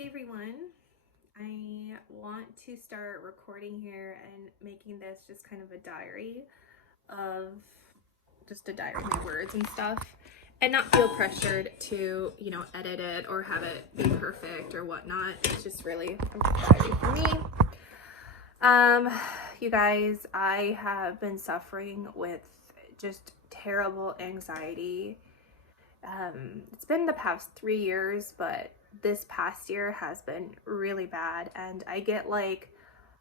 Hey everyone, I want to start recording here and making this just kind of a diary of my words and stuff, and not feel pressured to, edit it or have it be perfect or whatnot. It's just really a diary for me. You guys, I have been suffering with just terrible anxiety. It's been the past 3 years, but this past year has been really bad, and I get like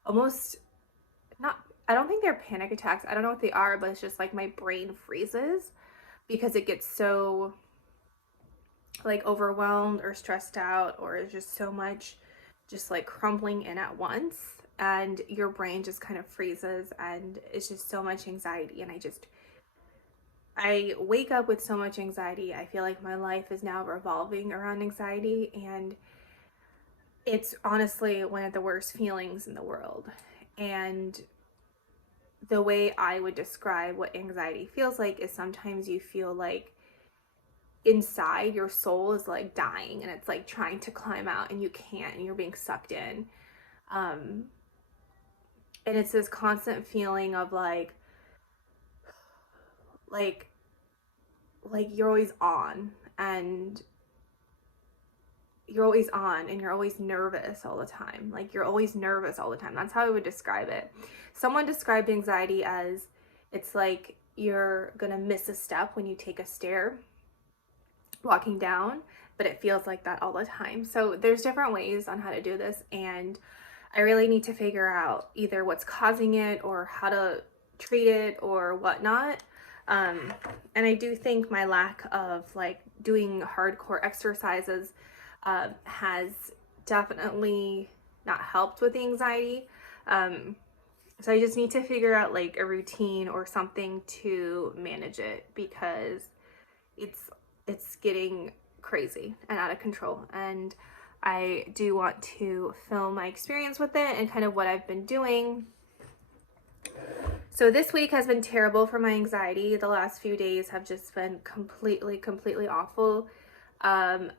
almost not, I don't think they're panic attacks. I don't know what they are, but it's just like my brain freezes because it gets so like overwhelmed or stressed out, or it's just so much just like crumbling in at once, and your brain just kind of freezes, and it's just so much anxiety. And I wake up with so much anxiety. I feel like my life is now revolving around anxiety, and it's honestly one of the worst feelings in the world. And the way I would describe what anxiety feels like is sometimes you feel like inside your soul is like dying, and it's like trying to climb out and you can't, and you're being sucked in. And it's this constant feeling of like you're always on, and you're always nervous all the time. Like you're always nervous all the time. That's how I would describe it. Someone described anxiety as it's like you're gonna miss a step when you take a stair walking down, but it feels like that all the time. So there's different ways on how to do this, and I really need to figure out either what's causing it or how to treat it or whatnot. And I do think my lack of like doing hardcore exercises has definitely not helped with the anxiety. So I just need to figure out like a routine or something to manage it, because it's getting crazy and out of control. And I do want to film my experience with it and kind of what I've been doing. So this week has been terrible for my anxiety. The last few days have just been completely awful. I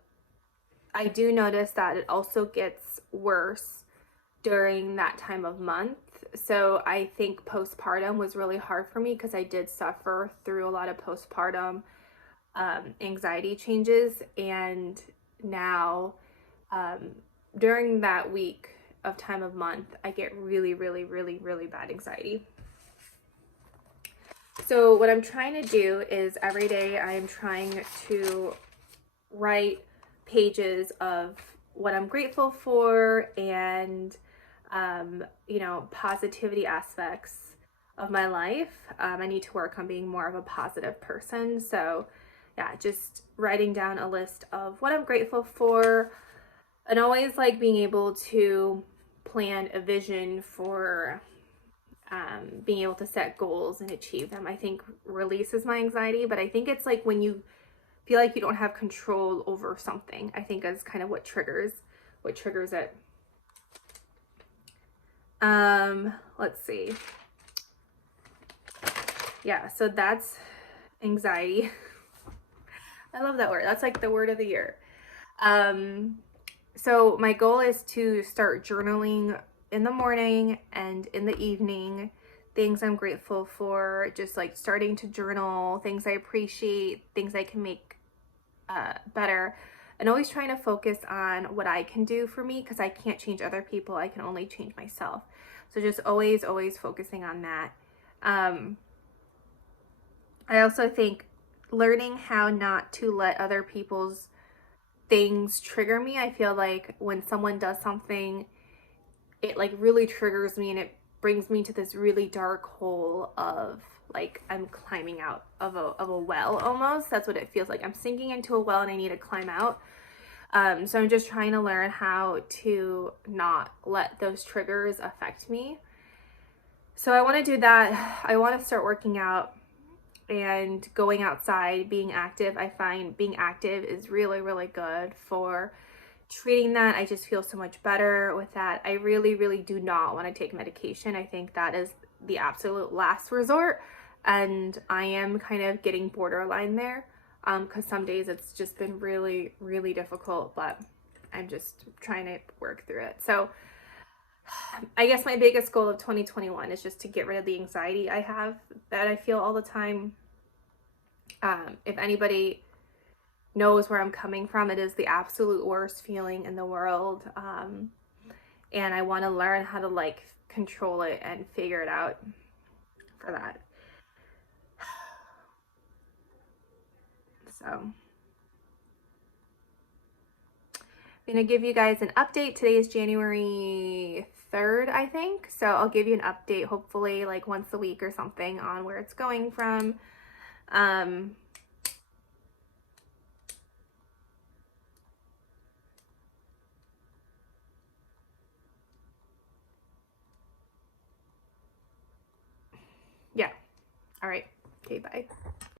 do notice that it also gets worse during that time of month. So I think postpartum was really hard for me, because I did suffer through a lot of postpartum anxiety changes. And now during that week of time of month, I get really bad anxiety. So what I'm trying to do is every day I am trying to write pages of what I'm grateful for, and positivity aspects of my life. I need to work on being more of a positive person. So yeah, just writing down a list of what I'm grateful for, and always like being able to plan a vision for being able to set goals and achieve them. I think releases my anxiety, but I think it's like when you feel like you don't have control over something, I think is kind of what triggers it. Let's see. Yeah, so that's anxiety. I love that word. That's like the word of the year. So my goal is to start journaling in the morning and in the evening, things I'm grateful for, just like starting to journal things I appreciate, things I can make better, and always trying to focus on what I can do for me, because I can't change other people. I can only change myself. So just always focusing on that. I also think learning how not to let other people's things trigger me. I feel like when someone does something, it like really triggers me, and it brings me to this really dark hole of like I'm climbing out of a well almost. That's what it feels like. I'm sinking into a well and I need to climb out. So I'm just trying to learn how to not let those triggers affect me. So I want to do that. I want to start working out and going outside, being active. I find being active is really good for treating that. I just feel so much better with that. I really do not want to take medication. I think that is the absolute last resort, and I am kind of getting borderline there, because some days it's just been really difficult. But I'm just trying to work through it. So I guess my biggest goal of 2021 is just to get rid of the anxiety I have, that I feel all the time. If anybody knows where I'm coming from, it is the absolute worst feeling in the world. And I want to learn how to like control it and figure it out for that. So I'm gonna give you guys an update. Today is January 3rd, I think. So I'll give you an update, hopefully like once a week or something, on where it's going from. Yeah. All right. Okay, bye.